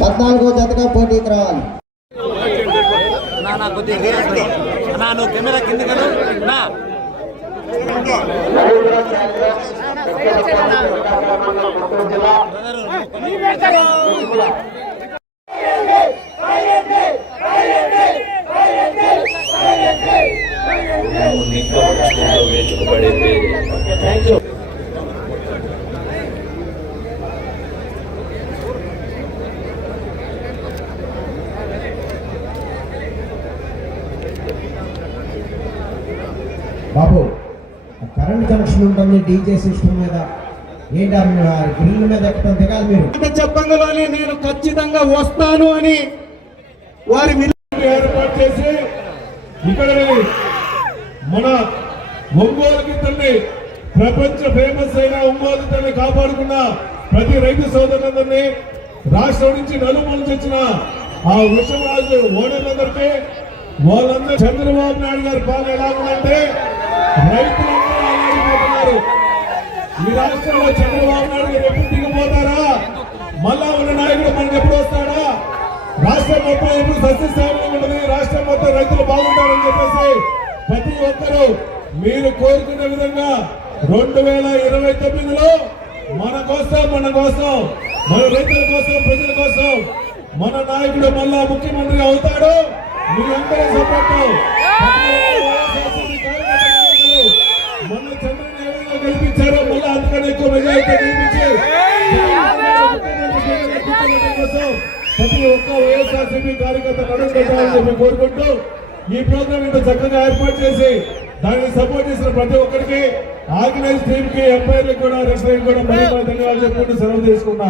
14 జతగా పోటీకి రావాలి. నువ్వు కెమెరా కింద కదా నా బాబు కరెంట్ కనెక్షన్ ఉంటుంది డీజే సిస్టమ్ మీద, ఏంటి గ్రిల్ మీద ఎక్కడం దిగాలి మీరు. చెప్పంగానే నేను ఖచ్చితంగా వస్తాను అని వారి ఏర్పాటు చేసి ఇక్కడ మన ఒంగోలుకి తల్లి ప్రపంచ ఫేమస్ అయిన ఒంగోలు తల్లి కాపాడుకున్న ప్రతి రైతు సోదరులందరినీ రాష్ట్రం నుంచి నలుమూల వచ్చిన ఆ వృషభరాజు ఓనర్లందరికీ వాళ్ళందరూ చంద్రబాబు నాయుడు గారి పాలన ఎలా ఉందంటే రైతులందరూ ఆలోచిపోతున్నారు. ఈ రాష్ట్రంలో చంద్రబాబు నాయుడు గారు ఎప్పుడు దిగిపోతారా, మళ్ళా ఉన్న నాయకుడు మనకు ఎప్పుడు వస్తాడా, రాష్ట్రం మొత్తం ఎప్పుడు సస్యశ్యామలంగా ఉంటుంది, రాష్ట్రం మొత్తం రైతులు బాగుంటారని చెప్పేసి ప్రతి ఒక్కరూ మీరు కోరుకున్న విధంగా 2029లో మన కోసం మన రైతుల కోసం ప్రజల కోసం మన నాయకుడు మళ్ళా ముఖ్యమంత్రి అవుతాడు. మీ అందరూ సపోర్ట్ మొన్న చంద్రబాబు గెలిపించారు, మళ్ళీ అంతకన్నా ఎక్కువ మెజారిటీ గెలిపించి కోసం ప్రతి ఒక్క వైఎస్ఆర్సీపీ కార్యకర్త నడుచుకుంటారని చెప్పి కోరుకుంటూ ఈ ప్రోగ్రామ్ ఇంత చక్కగా ఏర్పాటు చేసి దాన్ని సపోర్ట్ చేసిన ప్రతి ఒక్కరికి ఆర్గనైజ్ టీమ్ కి ఎంపైర్లకు కూడా రెఫరీకి కూడా మరీ ధన్యవాదాలు చెప్పుకుంటూ సెలవు తీసుకున్నా.